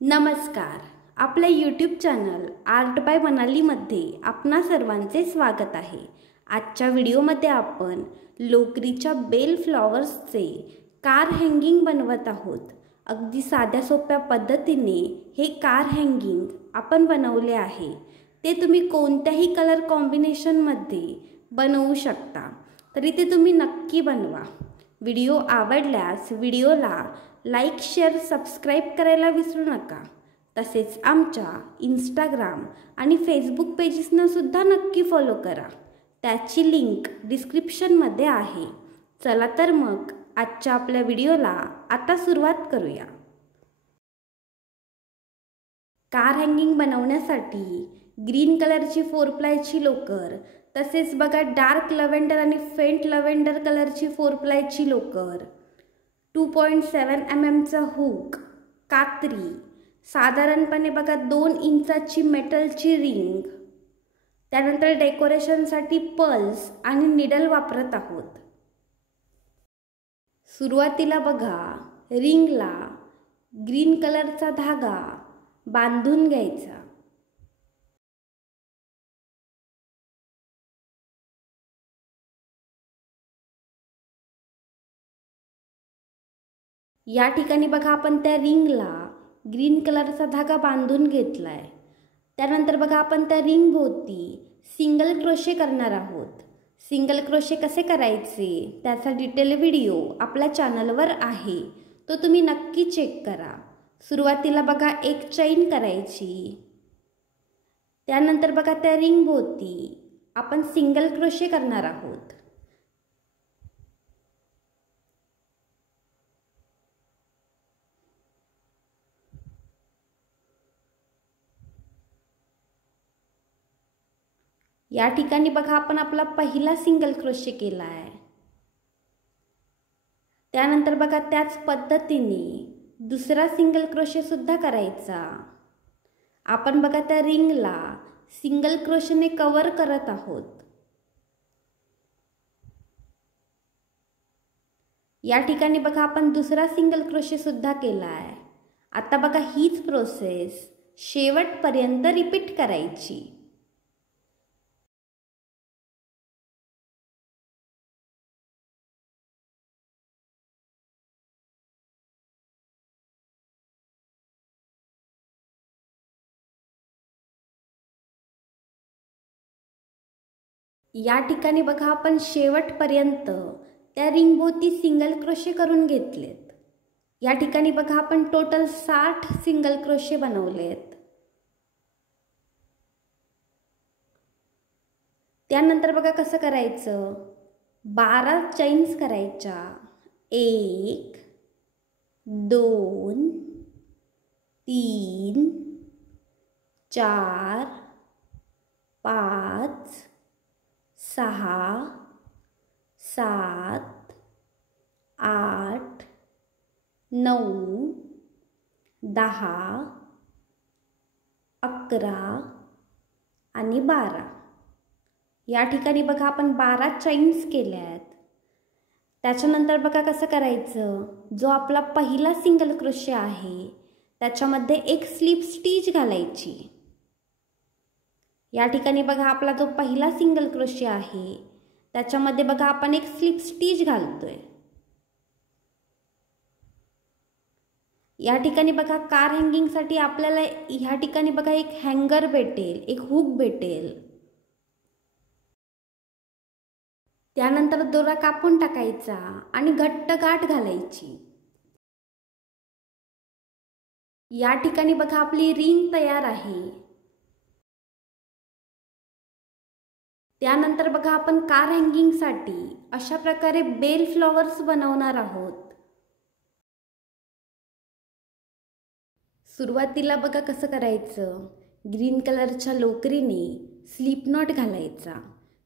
नमस्कार. आपल्या YouTube channel art bye मनालीमध्ये आपणा सर्वांचे स्वागत आहे. आजच्या व्हिडिओमध्ये आपण लोकरीच्या बेल फ्लॉवर्सचे कार हँगिंग बनवत आहोत. अगदी साध्या सोप्या पद्धतीने हे कार हँगिंग आपण बनवले आहे. ते तुम्ही कोणत्याही कलर कॉम्बिनेशनमध्ये बनवू शकता. तरी ते तुम्ही नक्की बनवा. व्हिडिओ आवडल्यास व्हिडिओला लाईक, शेअर, सबस्क्राईब करायला विसरू नका. तसेच आमच्या इंस्टाग्राम आणि फेसबुक पेजेसना सुद्धा नक्की फॉलो करा. त्याची लिंक डिस्क्रिप्शनमध्ये आहे. चला तर मग आजच्या आपल्या व्हिडिओला आता सुरुवात करूया. कार हँगिंग बनवण्यासाठी ग्रीन कलरची 4 प्लायची लोकर, तसेच बघा डार्क लव्हेंडर आणि फेंट लव्हेंडर कलरची 4 प्लायची लोकर, 2.7 mm चा हुक, कात्री, साधारणपणे बघा 2 इंचाची मेटलची रिंग, त्यानंतर डेकोरेशनसाठी पर्ल्स आणि निडल वापरत आहोत. सुरुवातीला बघा रिंगला ग्रीन कलरचा धागा बांधून घ्यायचा. या ठिकाणी बघा आपण त्या रिंगला ग्रीन कलरचा धागा बांधून घेतलाय. त्यानंतर बघा आपण त्या रिंग भोवती सिंगल क्रोशे करणार आहोत. सिंगल क्रोशे कसे करायचे त्याचा डिटेल व्हिडिओ आपल्या चॅनलवर आहे, तो तुम्ही नक्की चेक करा. सुरुवातीला बघा एक चैन करायची. त्यानंतर बघा त्या रिंग भोवती आपण सिंगल क्रोशे करणार आहोत. या ठिकाणी बघा आपण आपला पहिला सिंगल क्रोशे केला आहे. त्यानंतर बघा त्याच पद्धतीने दुसरा सिंगल क्रोशे सुद्धा करायचा. आपण बघा त्या रिंगला सिंगल क्रोशेने कव्हर करत आहोत. या ठिकाणी बघा आपण दुसरा सिंगल क्रोशे सुद्धा केला आहे. आता बघा हीच प्रोसेस शेवटपर्यंत रिपीट करायची. या ठिकाणी बघा आपण शेवटपर्यंत त्या रिंगभोवती सिंगल क्रोशे करून घेतलेत. या ठिकाणी बघा आपण टोटल 60 सिंगल क्रोशे बनवलेत. त्यानंतर बघा कसं करायचं, 12 चैन्स करायच्या. 1 2 3 4 5 6 7 8 9 10 11 आणि 12. या ठिकाणी बघा आपण 12 चैन्स केल्यात. त्याच्यानंतर बघा कसं करायचं, जो आपला पहिला सिंगल क्रोशे आहे त्याच्यामध्ये एक स्लिप स्टिच घालायची. या ठिकाणी बघा आपला जो पहिला सिंगल क्रोशे आहे त्याच्यामध्ये बघा आपण एक स्लिप स्टिच घालतोय. या ठिकाणी बघा कार हँगिंगसाठी आपल्याला ह्या ठिकाणी बघा एक हँगर भेटेल, एक हुक भेटेल. त्यानंतर दोरा कापून टाकायचा आणि घट्ट गाठ घालायची. या ठिकाणी बघा आपली रिंग तयार आहे. त्यानंतर बघा आपण कार हँगिंगसाठी अशा प्रकारे बेल फ्लॉवर्स बनवणार आहोत. सुरुवातीला बघा कसं करायचं, ग्रीन कलरच्या लोकरीने स्लिप नॉट घालायचा.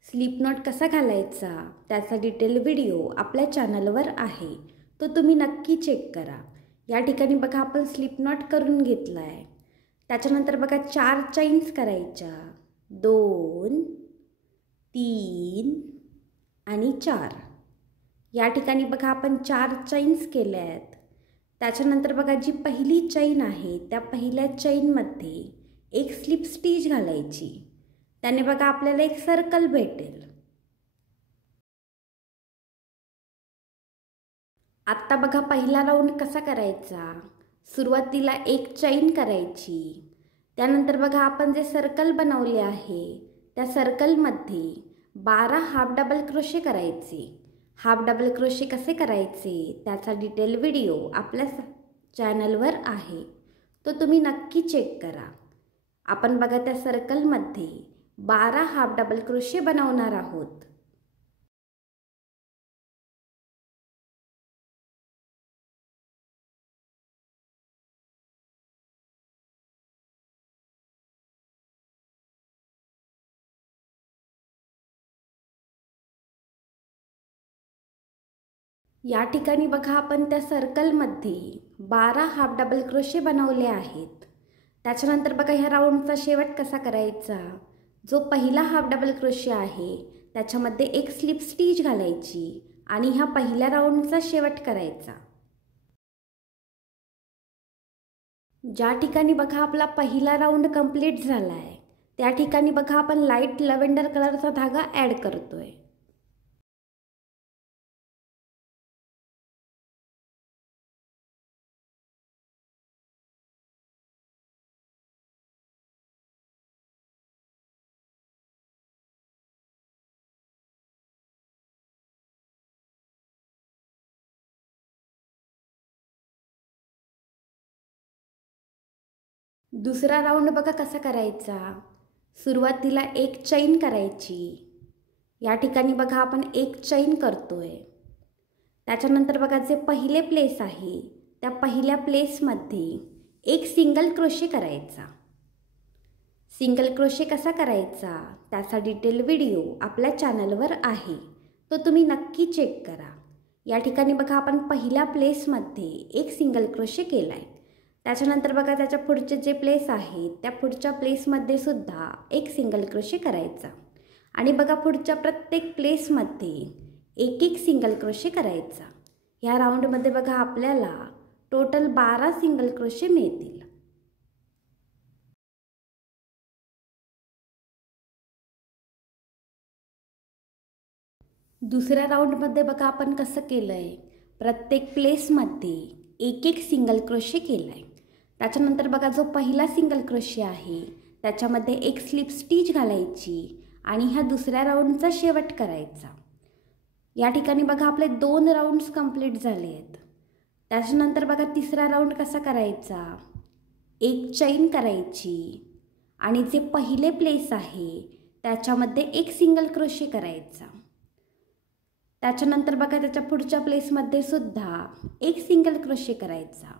स्लिप नॉट कसा घालायचा त्याचा डिटेल व्हिडिओ आपल्या चॅनलवर आहे, तो तुम्ही नक्की चेक करा. या ठिकाणी बघा आपण स्लिप नॉट करून घेतला आहे. त्याच्यानंतर बघा 4 चैन्स करायच्या. 2 3 आणि 4. या ठिकाणी बघा आपण 4 चैन्स केल्या आहेत. त्याच्यानंतर बघा जी पहिली चैन आहे त्या पहिल्या चैनमध्ये एक स्लिप स्टिच घालायची. त्याने बघा आपल्याला एक सर्कल भेटेल. आत्ता बघा पहिला राऊंड कसा करायचा. सुरुवातीला एक चैन करायची. त्यानंतर बघा आपण जे सर्कल बनवले आहे त्या सर्कलमध्ये 12 हाफ डबल क्रोशे करायचे. हाफ डबल क्रोशे कसे करायचे त्याचा डिटेल व्हिडिओ आपल्या चॅनलवर आहे, तो तुम्ही नक्की चेक करा. आपण बघा त्या सर्कलमध्ये 12 हाफ डबल क्रोशे बनवणार आहोत. या ठिकाणी बघा आपण त्या सर्कलमध्ये 12 हाफ डबल क्रोशे बनवले आहेत. त्याच्यानंतर बघा ह्या राऊंडचा शेवट कसा करायचा. जो पहिला हाफ डबल क्रोशे आहे त्याच्यामध्ये एक स्लिप स्टिच घालायची आणि ह्या पहिल्या राऊंडचा शेवट करायचा. ज्या ठिकाणी बघा आपला पहिला राऊंड कंप्लीट झाला आहे त्या ठिकाणी बघा आपण लाईट लव्हेंडर कलरचा धागा ॲड करतोय. दुसरा राऊंड बघा कसा करायचा. सुरुवातीला एक चैन करायची. या ठिकाणी बघा आपण एक चैन करतोय. त्याच्यानंतर बघा जे पहिले प्लेस आहे त्या पहिल्या प्लेसमध्ये एक सिंगल क्रोशे करायचा. सिंगल क्रोशे कसा करायचा त्याचा डिटेल व्हिडिओ आपल्या चॅनलवर आहे, तो तुम्ही नक्की चेक करा. या ठिकाणी बघा आपण पहिल्या प्लेसमध्ये एक सिंगल क्रोशे केला आहे. त्याच्यानंतर बघा त्याच्या पुढचे जे प्लेस आहेत त्या पुढच्या प्लेसमध्ये सुद्धा एक सिंगल क्रोशे करायचा आणि बघा पुढच्या प्रत्येक प्लेसमध्ये एक एक सिंगल क्रोशे करायचा. ह्या राऊंडमध्ये बघा आपल्याला टोटल 12 सिंगल क्रोशे मिळतील. दुसऱ्या राऊंडमध्ये बघा आपण कसं केलं आहे. प्रत्येक प्लेसमध्ये एक एक सिंगल क्रोशे केला आहे. त्याच्यानंतर बघा जो पहिला सिंगल क्रोशे आहे त्याच्यामध्ये एक स्लिप स्टिच घालायची आणि ह्या दुसऱ्या राऊंडचा शेवट करायचा. या ठिकाणी बघा आपले 2 राऊंड्स कंप्लीट झाले आहेत. त्याच्यानंतर बघा तिसरा राऊंड कसा करायचा. एक चैन करायची आणि जे पहिले प्लेस आहे त्याच्यामध्ये एक सिंगल क्रोशे करायचा. त्याच्यानंतर बघा त्याच्या पुढच्या प्लेसमध्ये सुद्धा एक सिंगल क्रोशे करायचा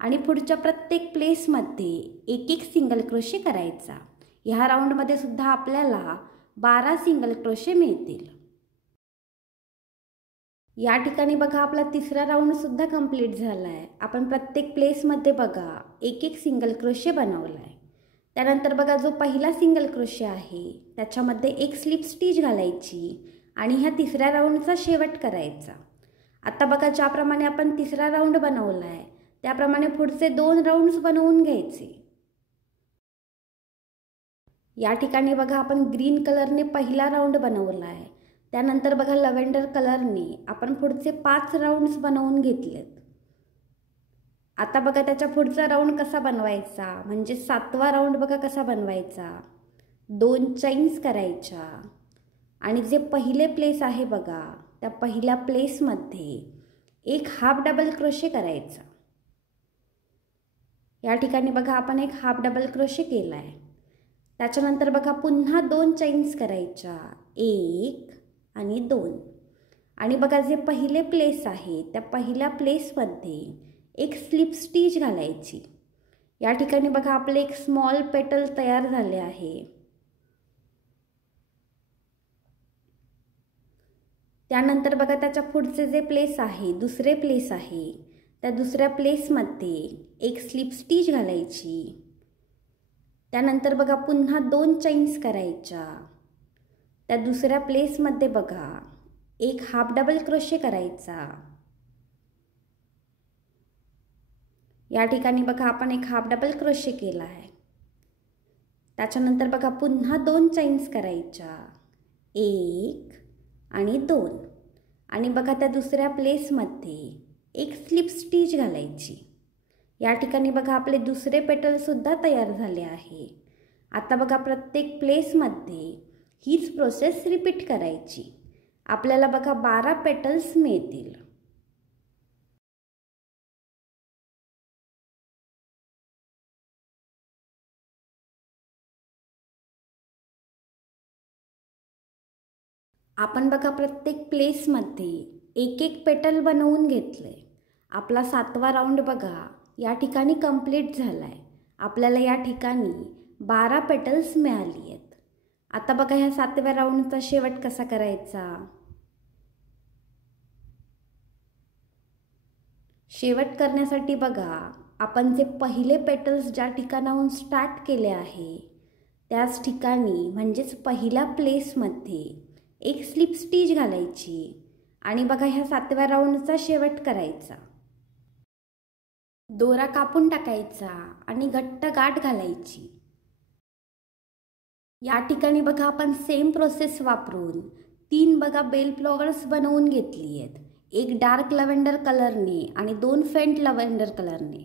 आणि पुढच्या प्रत्येक प्लेसमध्ये एक एक सिंगल क्रोशे करायचा. ह्या राऊंडमध्ये सुद्धा आपल्याला 12 सिंगल क्रोशे मिळतील. या ठिकाणी बघा आपला तिसरा राऊंडसुद्धा कंप्लीट झाला आहे. आपण प्रत्येक प्लेसमध्ये बघा एक एक सिंगल क्रोशे बनवला आहे. त्यानंतर बघा जो पहिला सिंगल क्रोशे आहे त्याच्यामध्ये एक स्लिप स्टिच घालायची आणि ह्या तिसऱ्या राऊंडचा शेवट करायचा. आता बघा ज्याप्रमाणे आपण तिसरा राऊंड बनवला आहे त्याप्रमाणे पुढचे 2 राऊंड्स बनवून घ्यायचे. या ठिकाणी बघा आपण ग्रीन कलरने पहिला राऊंड बनवला आहे. त्यानंतर बघा लव्हेंडर कलरने आपण पुढचे 5 राऊंड्स बनवून घेतलेत. आता बघा त्याच्या पुढचा राऊंड कसा बनवायचा, म्हणजे 7वा राऊंड बघा कसा बनवायचा. 2 चैन्स करायच्या आणि जे पहिले प्लेस आहे बघा त्या पहिल्या प्लेसमध्ये एक हाफ डबल क्रोशे करायचा. या ठिकाणी बघा आपण एक हाफ डबल क्रोशे केला आहे. त्याच्यानंतर बघा पुन्हा 2 चैन्स करायच्या, 1 आणि 2 आणि बघा जे पहिले प्लेस आहे त्या पहिल्या प्लेसमध्ये एक स्लिप स्टिच घालायची. या ठिकाणी बघा आपले एक स्मॉल पेटल तयार झाले आहे. त्यानंतर बघा त्याच्या पुढचे जे प्लेस आहे दुसरे प्लेस आहे त्या दुसऱ्या प्लेसमध्ये एक स्लिप स्टिच घालायची. त्यानंतर बघा पुन्हा 2 चैन्स करायच्या. त्या दुसऱ्या प्लेसमध्ये बघा एक हाफ डबल क्रोशे करायचा या ठिकाणी बघा आपण एक हाफ डबल क्रोशे केला आहे. त्याच्यानंतर बघा पुन्हा 2 चैन्स करायच्या, 1 आणि 2, आणि बघा त्या दुसऱ्या प्लेसमध्ये एक स्लिप स्टिच घालायची. या ठिकाणी बघा आपले दुसरे पेटलसुद्धा तयार झाले आहे. आता बघा प्रत्येक प्लेसमध्ये हीच प्रोसेस रिपीट करायची. आपल्याला बघा 12 पेटल्स मिळतील. आपण बघा प्रत्येक प्लेसमध्ये एक एक पेटल बनवून घेतले. आपला 7वा राऊंड बघा या ठिकाणी कंप्लीट झाला आहे. आपल्याला या ठिकाणी 12 पेटल्स मिळाली आहेत. आता बघा ह्या 7व्या राऊंडचा शेवट कसा करायचा. शेवट करण्यासाठी बघा आपण जे पहिले पेटल्स ज्या ठिकाणाहून स्टार्ट केले आहे त्याच ठिकाणी म्हणजेच पहिल्या प्लेसमध्ये एक स्लिप स्टिच घालायची आणि बघा ह्या 7व्या राऊंडचा शेवट करायचा. दोरा कापून टाकायचा आणि घट्ट गाठ घालायची. या ठिकाणी बघा आपण सेम प्रोसेस वापरून 3 बघा बेल फ्लॉवर्स बनवून घेतली आहेत. एक डार्क लव्हेंडर कलरने आणि 2 फेंट लव्हेंडर कलरने.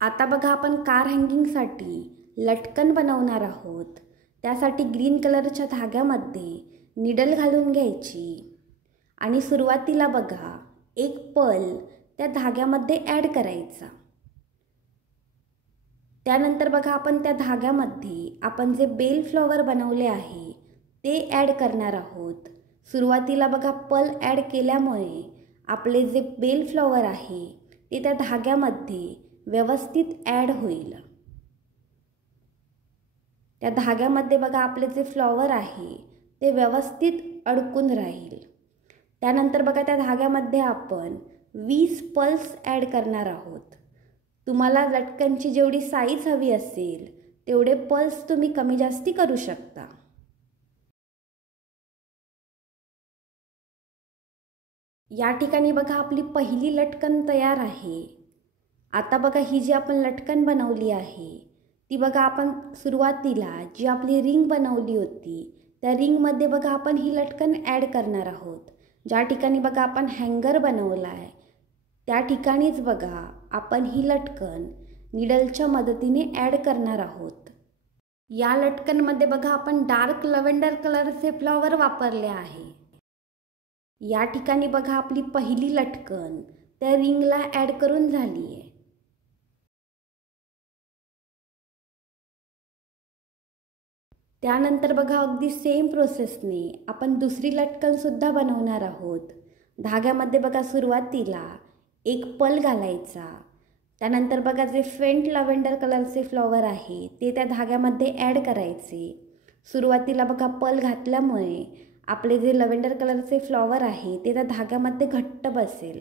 आता बघा आपण कार हँगिंगसाठी लटकन बनवणार आहोत. त्यासाठी ग्रीन कलरच्या धाग्यामध्ये निडल घालून घ्यायची आणि सुरुवातीला बघा एक पर्ल त्या धाग्यामध्ये ॲड करायचा. त्यानंतर बघा आपण त्या धाग्यामध्ये आपण जे बेल फ्लॉवर बनवले आहे ते ॲड करणार आहोत. सुरुवातीला बघा पर्ल ॲड केल्यामुळे आपले जे बेल फ्लॉवर आहे ते त्या धाग्यामध्ये व्यवस्थित ॲड होईल. त्या धाग्यामध्ये बघा आपले जे फ्लॉवर आहे ते व्यवस्थित अडकून राहील. त्यानंतर बघा त्या धाग्यामध्ये आपण 20 पर्ल्स ॲड करणार आहोत. तुम्हाला लटकनची जेवढी साईज हवी असेल तेवढे पर्ल्स तुम्ही कमी जास्ती करू शकता. या ठिकाणी बघा आपली पहिली लटकन तयार आहे. आता बघा ही जी आपण लटकन बनवली आहे ती बघा आपण सुरुवातीला जी आपली रिंग बनवली होती त्या रिंगमध्ये बघा आपण ही लटकन ॲड करणार आहोत. ज्या ठिकाणी बघा आपण हँगर बनवला आहे त्या ठिकाणीच बघा आपण ही लटकन निडलच्या मदतीने ॲड करणार आहोत. या लटकनमध्ये बघा आपण डार्क लव्हेंडर कलरचे फ्लॉवर वापरले आहे. या ठिकाणी बघा आपली पहिली लटकन त्या रिंगला ॲड करून झाली आहे. त्यानंतर बघा अगदी सेम प्रोसेसने आपण दुसरी लटकनसुद्धा बनवणार आहोत. धाग्यामध्ये बघा सुरुवातीला एक पर्ल घालायचा. त्यानंतर बघा जे फेंट लव्हेंडर कलरचे फ्लॉवर आहे ते त्या धाग्यामध्ये ॲड करायचे. सुरुवातीला बघा पर्ल घातल्यामुळे आपले जे लव्हेंडर कलरचे फ्लॉवर आहे ते त्या धाग्यामध्ये घट्ट बसेल.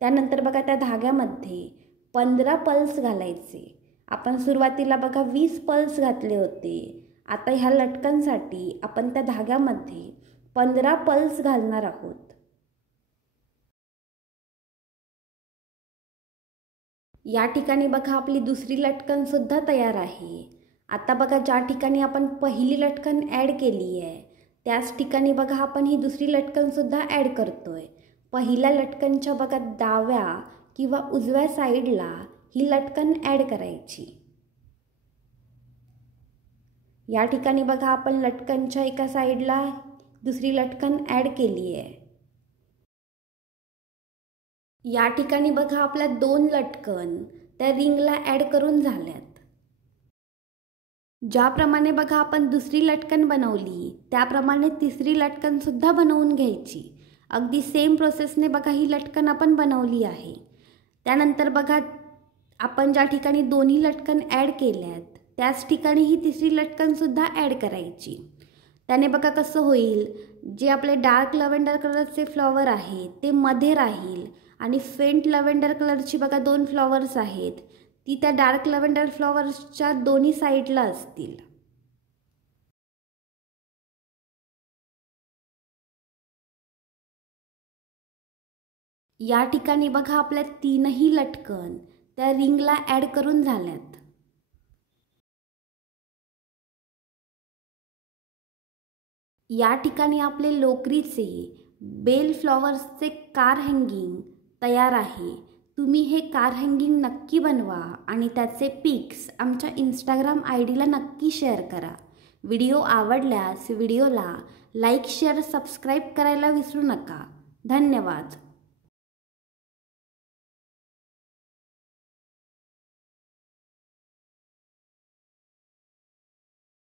त्यानंतर बघा त्या धाग्यामध्ये 15 पर्ल्स घालायचे. आपण सुरुवातीला बघा 20 पर्ल्स घातले होते. आता ह्या लटकनसाठी आपण त्या धाग्यामध्ये 15 पर्ल्स घालणार आहोत. या ठिकाणी बघा आपली दुसरी लटकनसुद्धा तयार आहे. आता बघा ज्या ठिकाणी आपण पहिली लटकन ॲड केली आहे त्याच ठिकाणी बघा आपण ही दुसरी लटकनसुद्धा ॲड करतोय. पहिल्या लटकनच्या बघा डाव्या किंवा उजव्या साईडला ही लटकन ॲड करायची. या ठिकाणी बघा आपण लटकनच्या एका साईडला दुसरी लटकन ॲड केली आहे. या ठिकाणी बघा आपल्या 2 लटकन त्या रिंगला ॲड करून झाल्यात. ज्याप्रमाणे बघा आपण दुसरी लटकन बनवली त्याप्रमाणे तिसरी लटकनसुद्धा बनवून घ्यायची. अगदी सेम प्रोसेसने बघा ही लटकन आपण बनवली आहे. त्यानंतर बघा आपण ज्या ठिकाणी दोन्ही लटकन ॲड केल्यात त्याच ठिकाणी ही तिसरी लटकनसुद्धा ॲड करायची. त्याने बघा कसं होईल, जे आपले डार्क लव्हेंडर कलरचे फ्लॉवर आहे ते मध्ये राहील आणि फेंट लव्हेंडर कलरची बघा 2 फ्लॉवर्स आहेत ती त्या डार्क लव्हेंडर फ्लॉवर्सच्या दोन्ही साईडला असतील. या ठिकाणी बघा आपल्या 3ही लटकन त्या रिंगला ॲड करून झाल्यात। या ठिकाणी आपले लोकरीचे बेल फ्लॉवर्सचे कार हँगिंग तयार आहे। तुम्ही हे कार हँगिंग नक्की बनवा आणि त्याचे पिक्स आमच्या इंस्टाग्राम ID ला नक्की शेअर करा। व्हिडिओ आवडल्यास व्हिडिओला लाईक शेअर सबस्क्राईब करायला विसरू नका। धन्यवाद।